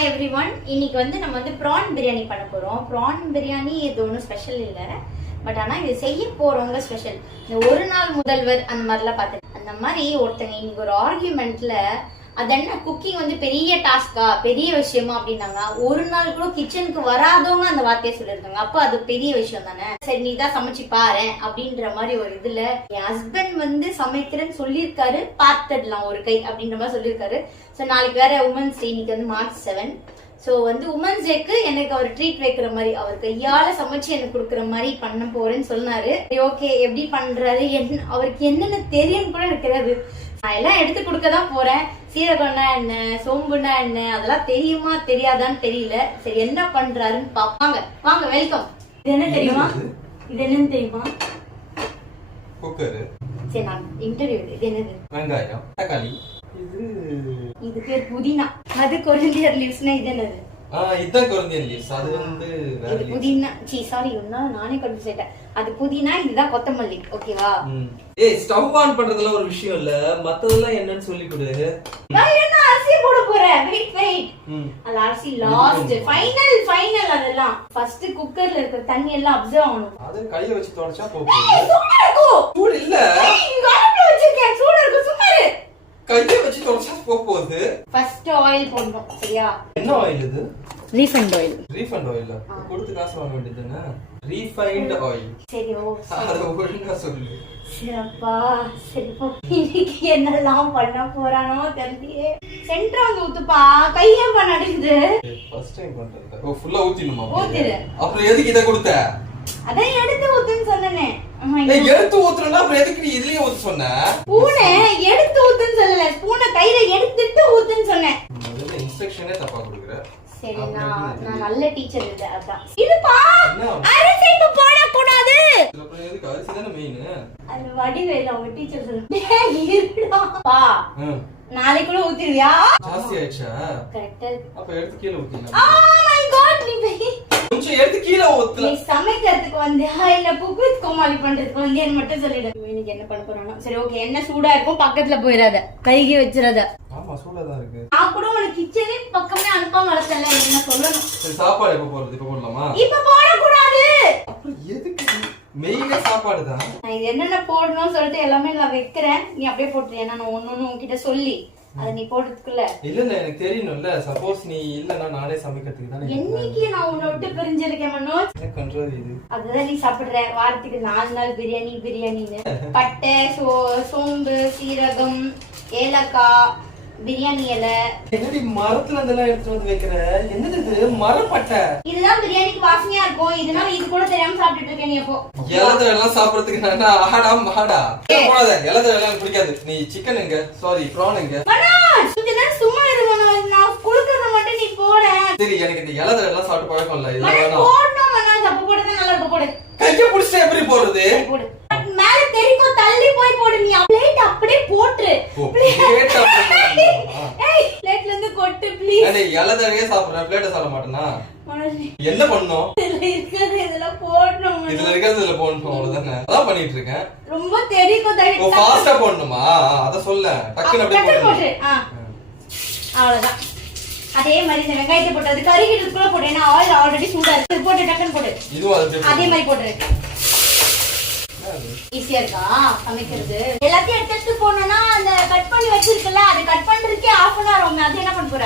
Hi everyone. இன்னைக்கு நம்ம PRAN biryani பண்ண போறோம். ப்ரான் பிரியாணி இது ஒன்றும் ஸ்பெஷல் இல்லை, பட் ஆனால் இது செய்ய போறவங்க ஸ்பெஷல். இந்த ஒரு நாள் முதல்வர் அந்த மாதிரிலாம் பார்த்து அந்த மாதிரி ஒருத்தங்க இன்னைக்கு ஒரு ஆர்கியூமெண்ட்ல அது என்ன குக்கிங் பெரிய டாஸ்கா பெரிய விஷயமா அப்படின்னாங்க. ஒரு நாள் கூட கிச்சனுக்கு வராதவங்க அந்த வார்த்தையை சொல்லிருக்காங்க. அப்ப அது பெரிய விஷயம் தானே. சரி நீ தான் சமைச்சு பாரு அப்படின்ற மாதிரி ஒரு இதுல என் ஹஸ்பண்ட் சமைக்கிறேன்னு சொல்லியிருக்காரு, பார்த்துடலாம் ஒரு கை அப்படின்ற மாதிரி சொல்லியிருக்காரு. ஸோ நாளைக்கு வேற உமன்ஸ் டே, இன்னைக்கு மார்ச் 7. ஸோ உமன்ஸ் டேக்கு எனக்கு அவர் ட்ரீட் வைக்கிற மாதிரி அவர் கையால சமைச்சு எனக்கு கொடுக்குற மாதிரி பண்ண போறேன்னு சொன்னாரு. ஓகே எப்படி பண்றாரு, அவருக்கு என்னென்ன தெரியும் கூட எனக்கு தெரியாது. நான் எல்லாம் எடுத்து கொடுக்கதான் போறேன். சீரகம்னா என்ன, சோம்புனா என்ன, அதெல்லாம் தெரியுமா தெரியாதான்னு தெரியல. சரி என்ன பண்றாருன்னு பாப்பாங்க. வாங்க வெல்கம். இது என்ன தெரியுமா, இது என்னன்னு தெரியுமா? குக்கர். சரி நான் இன்டர்வியூ. இது என்னது? வெங்காயம், தக்காளி. இது பேர் புதினா. அது கொரியாண்டர் லீவ்ஸ்னா இது என்னது? இதுதான் கொரியாண்டர் லீவ்ஸ். அது இது புதினா. சாரி நானே கன்ஃபியூஸ் ஆயிட்டேன். அது புதினா, இதுதான் கொத்தமல்லி. ஓகேவா? ஏய் ஸ்டவ் ஆன் பண்றதுல ஒரு விஷயம் இல்ல, மத்ததெல்லாம் என்னன்னு சொல்லி கொடு. நான் என்ன அரிசி போட போறேன். வெயிட். அது அரிசி லாஸ்ட் ஃபைனல். அதெல்லாம் ஃபர்ஸ்ட் குக்கர்ல இருக்க தண்ணி எல்லாம் அப்சர்வ் ஆகணும். அது கைய வச்சு தொடச்சா போகும். சூடு இல்ல, கரண்ட்ல வச்சிருக்கேன். சூடு இருக்கு. சும்மா கைய வச்சு தொடச்சா போகுது. ஃபர்ஸ்ட் ஆயில் போடணும். சரியா? என்ன ஆயில் இது? Refined oil. ரீஃபைண்ட் ஆயில் கொடுத்து காசு வாங்க வேண்டியதுன்னா ரீஃபைண்ட் ஆயில். சரி ஓ அது ஒழுங்கா சொல்லு. சிறப்பா. சரி போ. இன்னைக்கு என்னெல்லாம் பண்ண போறானோ தெரியலையே. சென்டர் ஊத்துப்பா. கையே பண்ண அடிக்குது. ஃபர்ஸ்ட் டைம் பண்றது. ஓ ஃபுல்லா ஊத்திடுமா? ஊத்திடு. அப்புறம் எதுக்கு இத கொடுத்த? அதான் எடுத்து ஊத்துன்னு சொன்னனே. எடுத்து ஊத்துறனா அப்புறம் எதுக்கு நீ இதுலயே ஊத்து சொன்ன? ஸ்பூனை எடுத்து ஊத்துன்னு சொல்லல, ஸ்பூனை கையில எடுத்துட்டு ஊத்துன்னு சொன்னேன். முதல்ல இன்ஸ்ட்ரக்ஷனே தப்பா கொடுக்குற. சரி நான் நல்ல டீச்சர் இல்ல. அதான் இதுப்பா அரிசி இப்ப போட கூடாது. அப்புறம் எதுக்கு அரிசி தான மெயின்? அது வடிவேல அவங்க டீச்சர் சொல்லுப்பா. நாளைக்குள்ள ஊத்திடுவியா? ஜாஸ்தி ஆயிடுச்சா? கரெக்ட்டா. அப்ப எடுத்து கீழ ஊத்தினா. Oh my God. நீ கொஞ்சம் எடுத்து கீழ ஊத்து. நீ சமைக்கிறதுக்கு இல்ல குக் வித் கோமாளி பண்றதுக்கு என்ன மட்டும் சொல்லிடு. இன்னைக்கு என்ன பண்ண போறானோ. சரி ஓகே. என்ன சூடா இருக்கும் பக்கத்துல போயிராத, கைகி வச்சிராத. ஆமா சூடா தான் இருக்கு. நான் கூட உனக்கு கிச்சனே பக்கமே அனுப்பாம வளர்த்தல. என்ன சொல்லணும்? சரி சாப்பாடு எப்ப போறது? இப்ப போடலாமா? இப்ப போட கூடாது. அப்புறம் எதுக்கு? மெயினே சாப்பாடு தான். நான் இது என்னென்ன போடணும்னு சொல்லிட்டு எல்லாமே நான் வைக்கிறேன். நீ அப்படியே போட்டுரு. ஏன்னா நான் ஒண்ணு உன்கிட்ட சொல்லி அத நீ போடுறதுக்குள்ள இல்ல எனக்கு தெரியணும்ல. சப்போஸ் நீ இல்லனா நானே சமைக்கிறதுக்கு தானே. என்னைக்கு நான் உன்னை விட்டு பிரிஞ்சிருக்கேன் மனோஜ். என்ன கண்ட்ரோல் இது? அதுதான் நீ சாப்பிடுற. வாரத்துக்கு 4 நாள் பிரியாணின்னு. பட்டை, சோம்பு, சீரகம், ஏலக்காய், பிரியாணி இலை. என்னடி மரத்துல இருந்தெல்லாம் எடுத்து வந்து வைக்கிற? என்னது இது? மரப்பட்டை. இதுதான் பிரியாணிக்கு வாசனையா இருக்கும். இதனால இது கூட தெரியாம சாப்பிட்டுட்டு இருக்கேன். நீ அப்போ இலதரை எல்லாம் சாப்பிடுறதுக்கு நான் ஆடா மாடா போடாத. இலதரை எல்லாம் எனக்கு பிடிக்காது. நீ சிக்கன் எங்க? சாரி ப்ரான் எங்க? மனோஜ் கொஞ்ச நேரம் சும்மா இரு மனோஜ். நான் குளுக்கறத மட்டும் நீ போட. சரி எனக்கு இந்த இலதரை எல்லாம் சாப்பிட்டு பழக்கம் இல்ல. இதெல்லாம் மனோஜ் வேணாம். போடணும் மனோஜ். அப்ப போடுறது நல்லா இருக்கும். போடு. கைய புடிச்சிட்டு எப்படி போடுறது? போடு. மேல தெரிக்கும். தள்ளி போய் போடு. நீ பிளேட் அப்படியே போட்ரு. பிளேட் அப்படியே. ஏய் பிளேட்ல இருந்து கொட்டு ப்ளீஸ். அடே இலதரையே சாப்பிடுற பிளேட்ட சாப்பிட மாட்டேனா? என்ன பண்ணனும்? இதுல இருக்கிறது இதெல்லாம் போடணும். இதுல இருக்கிறது இதுல போடணும். அவ்வளவுதானே. அதான் பண்ணிட்டு இருக்கேன். ரொம்ப தெரிக்கும். ஓ ஃபாஸ்டா போடணுமா? அத சொல்ல. டக்குன்னு அப்படியே போடு. அவ்வளவுதான். அதே மாதிரி இந்த வெங்காயத்தை போட்டு கறிகிறதுக்குள்ள போடு. ஏன்னா ஆயில் ஆல்ரெடி சூடா இருக்கு. போட்டு டக்குன்னு போடு. இதுவும் அதே மாதிரி போடு. ஈஸியா இருக்கா சமைக்கிறது? எல்லாத்தையும் எடுத்து போனோம்னா அந்த கட் பண்ணி வச்சிருக்கல, அது கட் பண்றதுக்கே 1/2 hour ஆகும். அது என்ன பண்ண போற?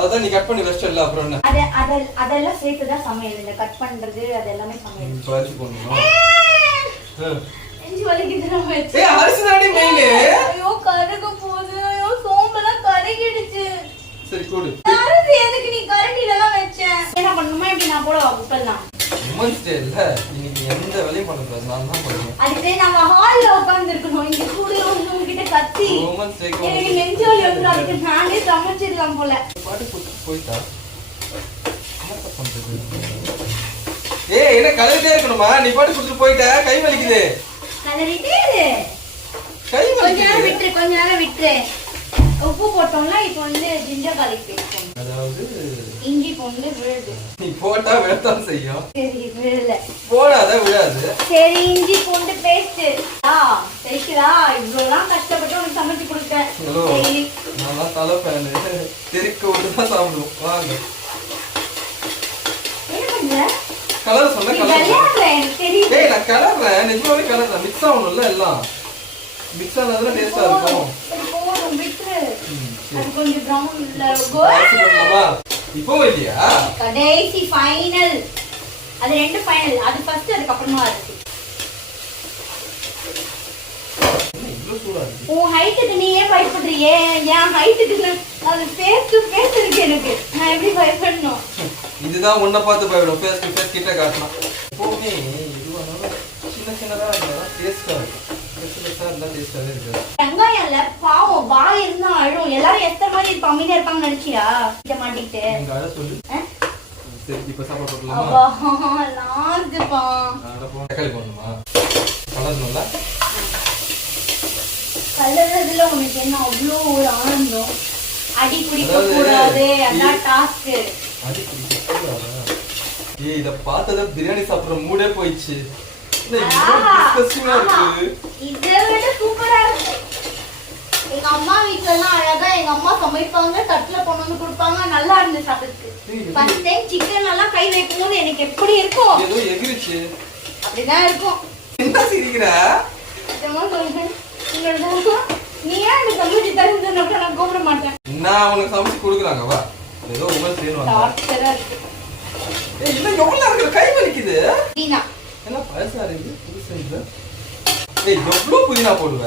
அதான் நீ கட் பண்ணி வச்சிட்டல. அப்புறம் என்ன? அதெல்லாம் சேர்த்துதான் சமையல். இந்த கட் பண்றது அது எல்லாமே சமையல். பறிச்சு போடணுமா? நெஞ்சு வலிக்குது. நம்ம ஏய் அரிசி தானே மெயின். ஐயோ கருக போகுது. ஐயோ சோம்பெல்லாம் கருகிடுச்சு. சரி கூடு. அரிசி எதுக்கு நீ கரண்டில எல்லாம் வச்ச? என்ன பண்ணுமா? இப்படி நான் போட குப்பல்லாம். உமன்ஸ் டே இல்ல, இன்னைக்கு எந்த வேலையும் பண்ண கூடாது. நான் தான் பண்ணுவேன். அதுக்கு நம்ம ஹால்ல உட்கார்ந்து இருக்கணும். இங்க கூட உங்ககிட்ட கத்தி உமன்ஸ் டே எனக்கு நெஞ்சு வலி வந்து அதுக்கு நானே சமைச்சிடலாம் போல. பாட்டு போயிட்டா என்ன பண்றது? ஏய் என்ன கலரிட்டே இருக்கணுமா? நீ பாட்டு குடுத்து போயிட்ட. கை வலிக்குது. கலரிட்டே இரு. கை வலிக்குது. கொஞ்ச நேரம் விட்டுரு. உப்பு போட்டோம்னா இப்போ ஜிஞ்சர் garlic பேஸ்ட். அதாவது இஞ்சி பூண்டு விழுது. நீ போட்டா விழத்தான் செய்யும். சரி விழல. போடாத விழாது. சரி இஞ்சி பூண்டு பேஸ்ட். சரிடா. இவ்வளவுலாம் கஷ்டப்பட்டு உனக்கு சமைச்சு கொடுத்தேன். நான் தலை ஃபேனு. தெருக்கு விட்டு தான் சாப்பிடுவோம். வாங்க. என்ன பண்ற? கலர் சொன்ன நீ கலர். விளையாடுற, எனக்கு தெரியுது. டேய் நான் கலர்றேன். நிஜமாவே கலர்றேன். மிக்ஸ் ஆகணும்ல எல்லாம். மிக்ஸ் ஆனாதான் டேஸ்டா இருக்கும். சரி, போதும், விட்டுரு. சரி. அது கொஞ்சம் brownல பாசி பண்ணலாமா? இப்போ இல்லையா? கடைசி ஃபைனல். அது ரெண்டு ஃபைனல். அது ஃபர்ஸ்ட், அதுக்கு அப்புறமா இருக்கு. இவ்வளவு சூடா இருக்கு. உன் ஹைட்டுக்கு நீ ஏன் பயப்படுறியே? என் ஹைட்டுக்கு அது ஃபேஸ் டு ஃபேஸ் இருக்கு எனக்கு. நான் எப்படி பயப்படணும்? இதுதான் உன்னை பார்த்து பயப்படும். ஃபேஸ் டு ஃபேஸ் கிட்ட காட்டலாம். எப்பவுமே இதுவானாலும் சின்ன சின்னதா இருந்தா டேஸ்டா இருக்கும். பெருசா இருந்தா டேஸ்டாவே இருக்காது. வெங்காயம்ல பாவம் வாய் இருந்தா அழும். எல்லாரும் எத்த மாதிரி இருப்பா, அமைதியா இருப்பாங்கன்னு நினைச்சியா? இத மாட்டிக்கிட்டு நீங்க அத சொல்லு. சரி இப்ப சாப்பாடு போடலாமா? அப்பா லாஸ்ட்ப்பா. தக்காளி போடணுமா? கலர்ணும்ல? கலர்றதுல உனக்கு என்ன அவ்வளோ ஒரு ஆனந்தம்? அடி பிடிக்க கூடாது, அதான் டாஸ்க். அடி பிடிக்க கூடாதா? ஏய் இத பார்த்தத பிரியாணி சாப்பிடுற மூடே போயிடுச்சு. டிஸ்கஸ்டிங்கா இருக்கு. இதை விட சூப்பரா இருக்கு. எங்க அம்மா வீட்ல எல்லாம் அழகா எங்க அம்மா சமைப்பாங்க, தட்டுல கொண்டு வந்து கொடுப்பாங்க, நல்லா இருந்து சாப்பிட்டு. ஃபர்ஸ்ட் டைம் சிக்கன் எல்லாம் கை வைக்கும் போது எனக்கு எப்படி இருக்கும்? ஏதோ எகிரிச்சு. அப்படிதான் இருக்கும். என்ன சிரிக்கிற? சுத்தமா சொல்றேன். நீ ஏன் எனக்கு சமைச்சு தருதுன்னு நான் கூப்பிட மாட்டேன். நான் உனக்கு சமைச்சு கொடுக்குறாங்க வா. ஏதோ உங்களை செய்யணும். டார்ச்சரா இருக்கு. ஏய் இன்னும் எவ்வளவு இருக்கிற கை வலிக்குது. புதினா. என்ன பழசா இருக்கு புதுசா இருக்கு. ஏய் எவ்வளவு புதினா போடுவ?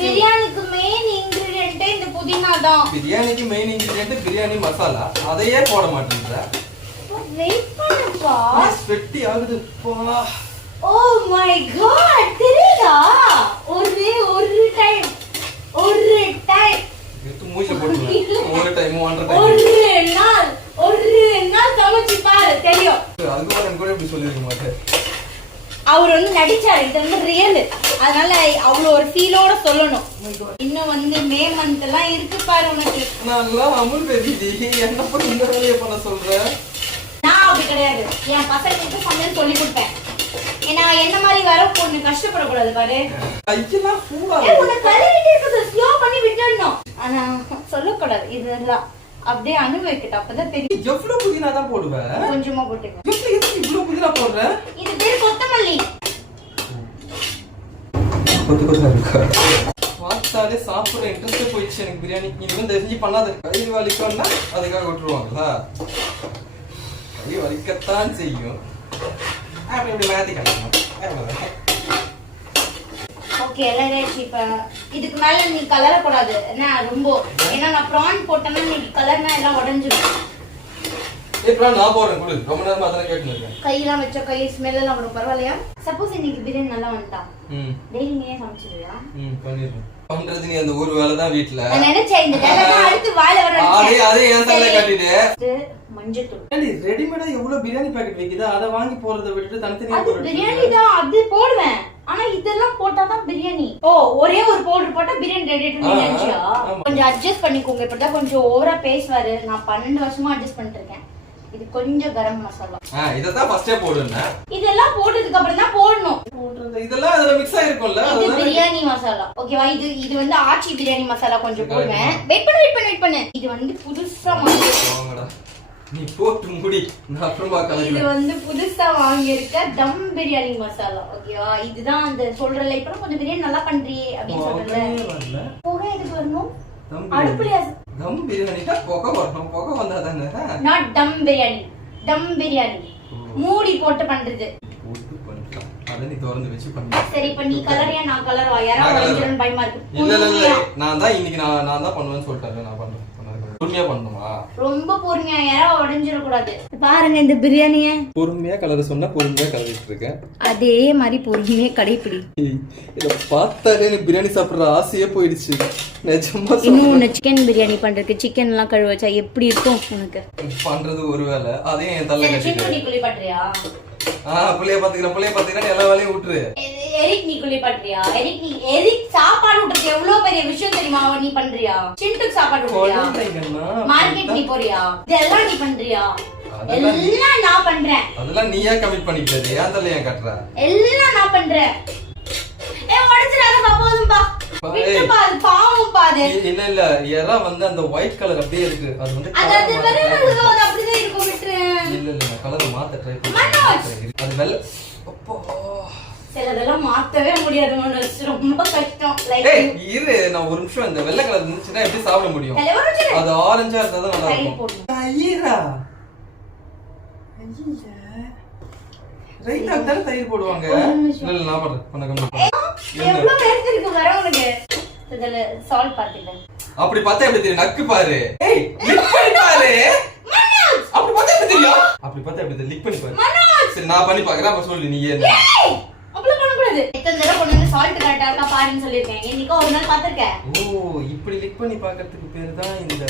பிரியாணிக்கு மெயின் இன்கிரிடியன்ட் இந்த புதினா தான். பிரியாணிக்கு மெயின் இன்கிரிடியன்ட் பிரியாணி மசாலா. அதையே போட மாட்டேங்கற. வெயிட் பண்ணுப்பா. ஸ்வெட்டி ஆகுதுப்பா. ஓ மை காட், தெரியுதா? ஒரு டைம் இது மூச்சை போட்டுறேன். ஒரு டைம் ஒன்றரை டைம். ஒரு நாள் சமைச்சு பாரு தெரியும். அதுக்கு கூட கூட இப்படி சொல்லிருக்க மாட்டேன். அவர் வந்து நடிச்சாரு, இது வந்து ரியல். அதனால அவ்வளவு ஒரு ஃபீலோட சொல்லணும். இன்னும் வந்து மே மந்த் எல்லாம் இருக்கு பாரு உனக்கு. நல்லா அமுல் பேபி என்ன பண்ண இந்த வேலையை பண்ண சொல்ற? நான் அப்படி கிடையாது. என் பசங்களுக்கு சமையல் சொல்லி கொடுப்பேன். ஏன்னா என்ன மாதிரி வர பொண்ணு கஷ்டப்படக்கூடாது பாரு. ஐயெல்லாம் சூடா உன்னை கழுவிட்டு இருக்கிறது ஸ்லோ பண்ணி விட்டுடணும். ஆனா சொல்லக்கூடாது இதெல்லாம். அப்படியே அனுபவிக்கட்டும், அப்பதான் தெரியும். எவ்வளவு புதினா தான் போடுவ? கொஞ்சமா போட்டுக்க. இவ்வளவு புதினா போடுற? இது பேர் கொத்தமல்லி. கொத்தமல்லி இருக்கா? பார்த்தாலே சாப்பிடுற இன்ட்ரெஸ்ட் போயிடுச்சு எனக்கு பிரியாணி. நீ வந்து தெரிஞ்சு பண்ணாத. கை வலிக்கும்னா அதுக்காக விட்டுருவாங்களா? கை வலிக்கத்தான் செய்யும். அப்படி இப்படி மாத்தி கட்டணும். ஓகே எல்லாம் ரெடி. இப்ப இதுக்கு மேல நீ கலர கூடாது. என்ன ரொம்ப, ஏன்னா நான் ப்ரான் போட்டேன்னா நீ கலர்னா எல்லாம் உடைஞ்சிடும். இப்ப நான் போறேன் குடு. ரொம்ப நேரமா அத கேட்டுட்டு இருக்கேன். கையெல்லாம் வச்ச கை ஸ்மெல் எல்லாம் வரும், பரவாயில்லையா? சப்போஸ் இன்னைக்கு பிரியாணி நல்லா வந்துட்டா டெய்லி நீயே சமைச்சிடுவியா? பண்ணிடுறேன். பண்றது நீ அந்த ஒரு வேலை தான் வீட்ல. நான் நினைச்சேன் இந்த வேலை தான் அடுத்து வாயில வர. அதே ஏன் தலை காட்டிட்டு. மஞ்சத்தூள். ஏண்டி ரெடிமேடா எவ்வளவு பிரியாணி பாக்கெட் விக்குது, அத வாங்கி போறத விட்டுட்டு தனித்தனியா அது போடுறது. பிரியாணி தான், அது போடுவேன். ஆனா இதெல்லாம் போட்டாதான் பிரியாணி. ஓ ஒரே ஒரு பவுடர் போட்டா பிரியாணி ரெடி டு நினைச்சியா? கொஞ்சம் அட்ஜஸ்ட் பண்ணிக்கோங்க. இப்பதான் கொஞ்சம் ஓவரா பேசுவாரு. நான் 12 வருஷமா அட்ஜஸ்ட் பண்ணிட்டு இருக்கேன். இது கொஞ்சம் கரம் மசாலா. இத தான் ஃபர்ஸ்டே போடுறேன். இதெல்லாம் போட்டதுக்கு அப்புறம் தான் போடணும். இதெல்லாம் அதுல மிக்ஸ் ஆயிருக்கும்ல. இது பிரியாணி மசாலா. ஓகேவா? இது வந்து ஆச்சி பிரியாணி மசாலா கொஞ்சம் போடுவேன். வெயிட் பண்ணு. இது வந்து புதுசா வாங்கடா. நீ போட்டு முடி. நான் அப்புறமா கலக்குறேன். இது வந்து புதுசா வாங்கி இருக்க தம் பிரியாணி மசாலா. ஓகேவா? இதுதான் அந்த சொல்றல இப்ப கொஞ்சம் பிரியாணி நல்லா பண்றியே அப்படி சொல்றல. புகை எதுக்கு வரணும்? அடுப்புல தம் பிரியாணினா புகை வரணும். புகை வந்தாதானே. நாட் தம் பிரியாணி. தம் பிரியாணி மூடி போட்டு பண்றது. அத நீ திறந்து வச்சு பண்ணு. சரி இப்ப நீ கலரியா நான் கலர்வா? யாரா வரணும் பயமா இருக்கு. இல்ல நான் தான் இன்னைக்கு நான் தான் பண்ணுவேன்னு சொல்லிட்டேன். நான் பண்றேன். பொறுமையா பண்ணணுமா? ரொம்ப பொறுமையா, யாரா உடைஞ்சிர கூடாது. பாருங்க இந்த பிரியாணிய பொறுமையா கலர சொன்னா பொறுமையா கலரிட்டு இருக்கேன். அதே மாதிரி பொறுமையா கடைபிடி. இத பார்த்தாலே எனக்கு பிரியாணி சாப்பிடுற ஆசையே போயிடுச்சு. நிஜமா இன்னும் சிக்கன் பிரியாணி பண்றதுக்கு சிக்கன் எல்லாம் கழுவ வச்சா எப்படி இருக்கும் உனக்கு? பண்றது ஒருவேளை அதையும் என் தள்ள கட்டிட்டு. நீ குளி பண்றியா? புள்ளைய பாத்துக்கிறேன் எல்லா வேலையும் விட்டுரு. எரிக் நீ குளி பண்றியா? எரிக் சாப்பாடு விட்டுறது எவ்வளவு பெரிய விஷயம் தெரியுமா? நீ பண்றியா? சிண்டுக்கு சாப்பாடு விட்டுறியா? மார்க்கெட் நீ போறியா? இதெல்லாம் நீ பண்றியா? எல்லாம் நான் பண்றேன். அதெல்லாம் நீயா கமிட் பண்ணிக்கிட்டது. ஏன் தள்ள ஏன் கட்டுற? எல்லாம் நான் பண்றேன். உடைச்சிடாதப்பா, போதும்பா. விட்டுப்பா, அது பாவம் பாரு. இல்ல இல்ல எறா வந்து அந்த ஒயிட் கலர் அப்படியே இருக்கு. அது வந்து அது அப்படிதான் இருக்கும், விட்டுரு. இல்ல இல்ல கலர் மாத்த ட்ரை மனோஜ். பண்ணு. அது வெள்ள அப்போ சிலதெல்லாம் மாத்தவே முடியாது மனோஜ், ரொம்ப கஷ்டம். ஏய் இரு, நான் ஒரு நிமிஷம். இந்த வெள்ளை கலர் இருந்துச்சுன்னா எப்படி சாப்பிட முடியும்? அது ஆரஞ்சா இருந்தா தான் நல்லா இருக்கும். தயிரா? ஐயா ரைட்டா தான தயிர் போடுவாங்க. இல்ல இல்ல நான் பண்றேன். பண்ண கம்மி. எவ்வளவு வேஸ்ட் இருக்கு வர உனக்கு. இதல சால்ட் பாத்துங்க. அப்படி பார்த்தா எப்படி தெரியும்? நக்கு பாரு. ஏய் லிக் பண்ணி பாரு. மனோஜ் அப்படி பார்த்தா எப்படி தெரியும்? அப்படி பார்த்தா எப்படி தெரியும்? லிக் பண்ணி பாரு. மனோஜ் சரி நான் பண்ணி பார்க்கறேன். அப்ப சொல்லு நீ என்ன. அப்படி பண்ண கூடாது. எத்தனை தடவை கொண்டு சால்ட் கரெக்ட்டா இருக்கா பாருன்னு சொல்லிருக்கேன். இன்னைக்கு ஒரு நாள் பாத்துர்க்கேன். ஓ இப்படி லிக் பண்ணி பார்க்கிறதுக்கு பேரு தான் இந்த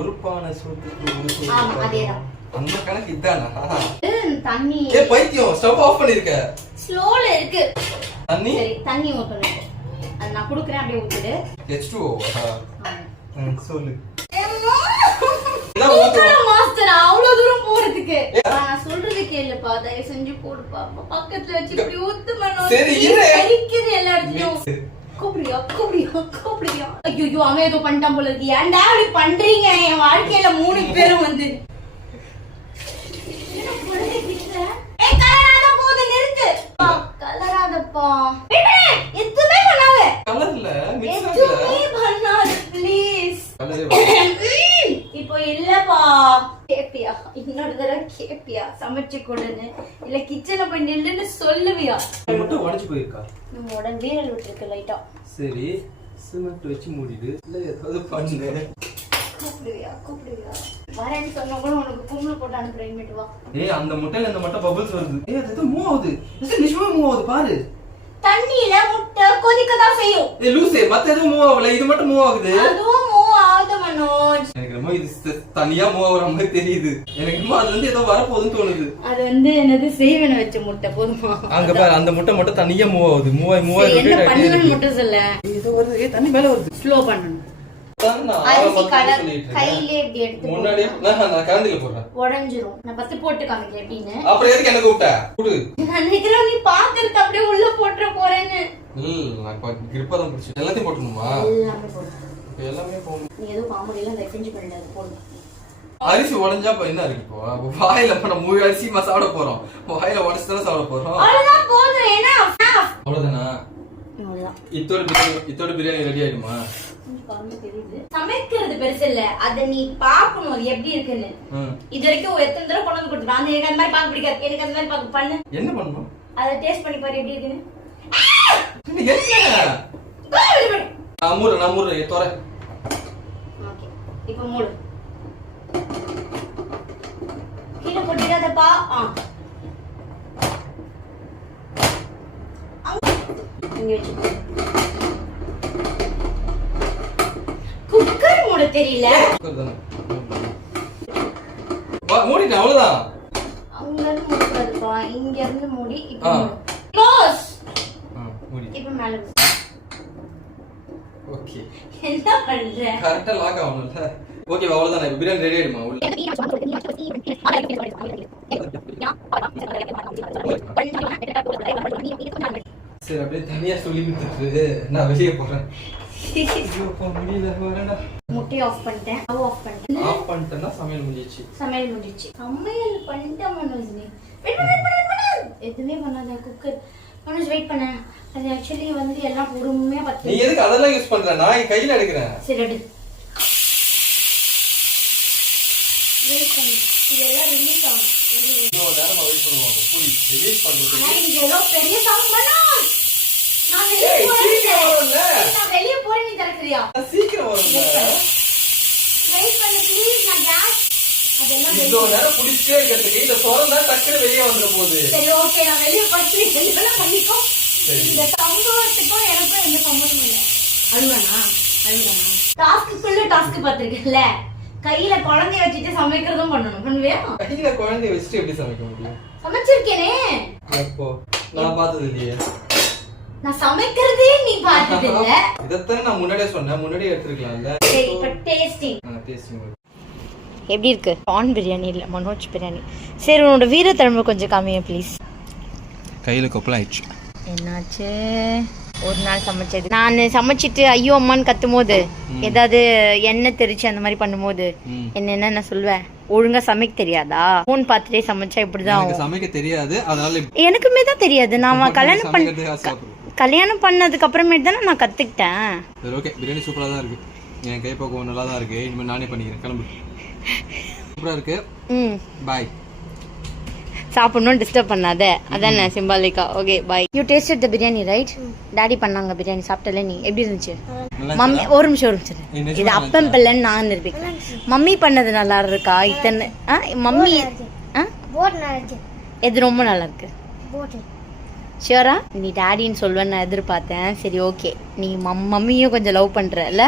ஒருப்பான சோத்துக்கு ஒரு சோறு. ஆமா அதேதான். அந்த கணக்கு இதானா? தண்ணி. ஏய் பைத்தியம், ஸ்டவ் ஆஃப் பண்ணிருக்க. ஸ்லோல இருக்கு. தண்ணி? சரி தண்ணி ஊத்தணும். அது நான் குடுக்குறேன், அப்படியே ஊத்திடு. H2O. சொல்லு. மாஸ்டர் அவ்வளவு தூரம் போறதுக்கு நான் சொல்றது கேளுப்பா, தயவு செஞ்சு போடுப்பா. பக்கத்துல வச்சு இப்படி ஊத்து மனோஜ். சரி இரு. சரிக்குது எல்லா இடத்துலயும். கூப்பிடுறியா? ஐயோ அவன் ஏதோ பண்ணிட்டான் போல இருக்கு. ஏன்டா அப்படி பண்றீங்க? என் வாழ்க்கையில 3 பேரும் வந்து கலராதப்பா. எதுவுமே பண்ணாத. கலர்ல மிக்ஸ் எதுவுமே பண்ணாத ப்ளீஸ். இப்போ இல்லப்பா. கேப்பியா? இன்னொரு தடவை கேப்பியா? சமைச்சு கொடுன்னு இல்ல கிச்சன்ல போய் நில்லுன்னு சொல்லுவியா? மட்டும் உடைஞ்சு போயிருக்கா? நம்ம உடனே வீரல் விட்டுருக்கு லைட்டா. சரி சிமெண்ட் வச்சு மூடிடு. இல்ல ஏதாவது பண்ணு. கூப்பிடுவியா? வரேன்னு சொன்னா கூட உனக்கு கும்பல் போட்டு அனுப்புறேன். இனிமேட்டு வா. ஏய் அந்த முட்டையில இந்த முட்டை பபிள்ஸ் வருது. ஏய் அது ஏதோ மூவ் ஆகுது. இது நிஜமா மூவ் ஆகுது பாரு. தண்ணியில முட்டை கொதிக்க தான் செய்யும். ஏய் லூசே, மத்த எதுவும் மூவ் ஆகல, இது மட்டும் மூவ் ஆகுது. அதுவும் மூவ் ஆகுது மனோஜ். எனக்கு ரொம்ப இது தனியா மூவ் ஆகுற மாதிரி தெரியுது. எனக்கு ரொம்ப அது வந்து ஏதோ வரப்போகுதுன்னு தோணுது. அது வந்து என்னது சேவன வச்ச முட்டை போதுமா? அங்க பாரு அந்த முட்டை மட்டும் தனியா மூவ் ஆகுது. மூவ் ஆகி என்ன பண்ணனும் மட்டும் சொல்ல. ஏதோ வருது. ஏய் தண்ணி மேல வருது. ஸ்லோ பண்ணனும். அரிசி கையிலே இப்படி எடுத்து முன்னாடியே நான் கரண்டில போடுறேன். உடைஞ்சிரும். நான் பத்து போட்டு காமிக்கிறேன் எப்படின்னு. அப்புறம் எதுக்கு என்ன கூப்பிட்ட? குடு. நான் நினைக்கிறேன் நீ பாக்குறதுக்கு அப்படியே உள்ள போட்ற போறேன்னு. இல்ல நான் கிரிப்பா தான் பிடிச்சு. எல்லாத்தையும் போடணுமா? எல்லாமே போடு. எல்லாமே போடு. நீ ஏதோ காமெடில அந்த செஞ்சு பண்ணிடாத போடு. அரிசி உடைஞ்சா இப்ப என்ன இருக்கு இப்போ? அப்ப வாயில நம்ம மூணு அரிசி சாப்பிட போறோம். வாயில உடைச்சு தான் சாப்பிட போறோம். அவ்வளவுதான் போதும். என்ன? அவ்வளவுதானா? அவ்வளவுதான். இத்தோட பிரியாணி ரெடி ஆயிடுமா? சமைக்கிறது பெருசு இல்ல, அத நீ பாக்கணும் அது எப்படி இருக்குன்னு. இது வரைக்கும் எத்தனை தடவை கொண்டு வந்து கொடுத்துருவேன். அந்த எனக்கு அந்த மாதிரி பாக்க பிடிக்காது. எனக்கு அந்த மாதிரி பாக்க பண்ணு. என்ன பண்ணணும்? அதை டேஸ்ட் பண்ணி பாரு எப்படி இருக்குன்னு. நான் மூடுறேன் தோற. ஓகே இப்போ மூடு. கீழே போட்டுடாதப்பா. இங்க வச்சு குக்கர் மூட தெரியல. மூடிட்டேன் அவ்வளவுதான். அங்க இருந்து மூடுறதுப்பா. இங்க இருந்து மூடி இப்போ க்ளோஸ். இப்போ மேல. ஓகே என்ன பண்ற? கரெக்ட்டா லாக் ஆகணும்ல. ஓகே அவ்வளவுதான். இப்போ பிரியாணி ரெடி ஆயிடுமா? உள்ள சரி அப்படியே தனியா சொல்லி கொடுத்துட்டு நான் வெளியே போறேன். முட்டையை ஆஃப் பண்ணிட்டேன். ஸ்டவ் ஆஃப் பண்ணிட்டேன். ஆஃப் பண்ணிட்டேன்னா சமையல் முடிஞ்சிச்சு. சமையல் பண்ணிட்டேன் மனோஜ். நீ எதுவுமே பண்ணாத. குக்கர் மனோஜ் வெயிட் பண்ண. அது ஆக்சுவலி வந்து எல்லாம் பொறுமையா பத்து. நீ எதுக்கு அதெல்லாம் யூஸ் பண்ற? நான் கையில எடுக்கிறேன். சரி எடு. வெயிட் பண்ணு. இதெல்லாம் ரிலீஸ் ஆகும். இன்னொரு நேரமா வெயிட் பண்ணுவாங்க. புளி ரிலீஸ் பண்றது. ஆனா இது ஏதோ பெரிய சவுண்ட் மனோஜ். நான் வெளிய போறேன். நான் வெளிய போறேன். நீ திறக்கறியா? சீக்கிரம் வருங்க. வெயிட் பண்ணு ப்ளீஸ். நான் கேஸ் அதெல்லாம் இவ்வளோ நேரம் புடிச்சே இருக்கிறதுக்கு இந்த திறந்தா டக்குனு வெளியே வந்துட போகுது. சரி ஓகே நான் வெளிய படுத்து என்ன பண்ணிக்கோ. இந்த சம்பவத்துக்கும் எனக்கும் எந்த சம்பந்தமும் இல்லை. அழுவானா? டாஸ்க்குள்ள டாஸ்க் பார்த்திருக்கேன்ல. கையில குழந்தைய வச்சுட்டு சமைக்கிறதும் பண்ணணும். பண்ணுவியா? கையில குழந்தைய வச்சுட்டு எப்படி சமைக்க முடியும்? சமைச்சிருக்கேனே. எப்போ? நான் பார்த்தது இல்லையே. நான் சமைக்கிறதே நீ பார்த்தது இல்ல. இதத்தானே நான் முன்னாடியே சொன்னேன். முன்னாடியே எடுத்துக்கலாம்ல. சரி இப்ப டேஸ்டிங். எப்படி இருக்கு? ப்ரான் பிரியாணி இல்ல மனோஜ் பிரியாணி. சரி உன்னோட வீரத்தன்மை கொஞ்சம் காமிங்க ப்ளீஸ். கையில கொப்பளம் ஆயிடுச்சு. என்னாச்சு? ஒரு நாள் சமைச்சது நான் சமைச்சிட்டு ஐயோ அம்மான்னு கத்தும் போது ஏதாவது எண்ணெய் தெரிச்சு அந்த மாதிரி பண்ணும்போது என்ன நான் சொல்லுவேன், ஒழுங்கா சமைக்க தெரியாதா, போன் பார்த்துட்டே சமைச்சா இப்படிதான் எனக்கு சமைக்க தெரியாது, அதனால எனக்குமே தான் தெரியாது. நான் கல்யாணம் பண்ணதுக்கு அப்புறமேட்டு தானே நான் கத்துக்கிட்டேன். சரி ஓகே, பிரியாணி சூப்பரா தான் இருக்கு, என் கைப்பக்குவம் நல்லா தான் இருக்கு. இனிமேல் நானே பண்ணிக்கிறேன், கிளம்பு. சூப்பரா இருக்கு. பாய். சாப்பிடணும், டிஸ்டர்ப் பண்ணாத, அதானே சிம்பாலிக்கா. Okay bye. You tasted the biryani right? Daddy பண்ணாங்க பிரியாணி, சாப்பிட்டல நீ? எப்படி இருந்துச்சு? மம்மி ஒரு நிமிஷம் இது அப்பம் பிள்ளைன்னு நான் நிரூபிக்கிறேன். மம்மி பண்ணது நல்லா இருக்கா? இத்தனை மம்மி எது ரொம்ப நல்லா இருக்கு? ஷியோரா? நீ டாடின்னு சொல்வேன்னு நான் எதிர்பார்த்தேன். சரி ஓகே, நீ மம்மியும் கொஞ்சம் லவ் பண்றல?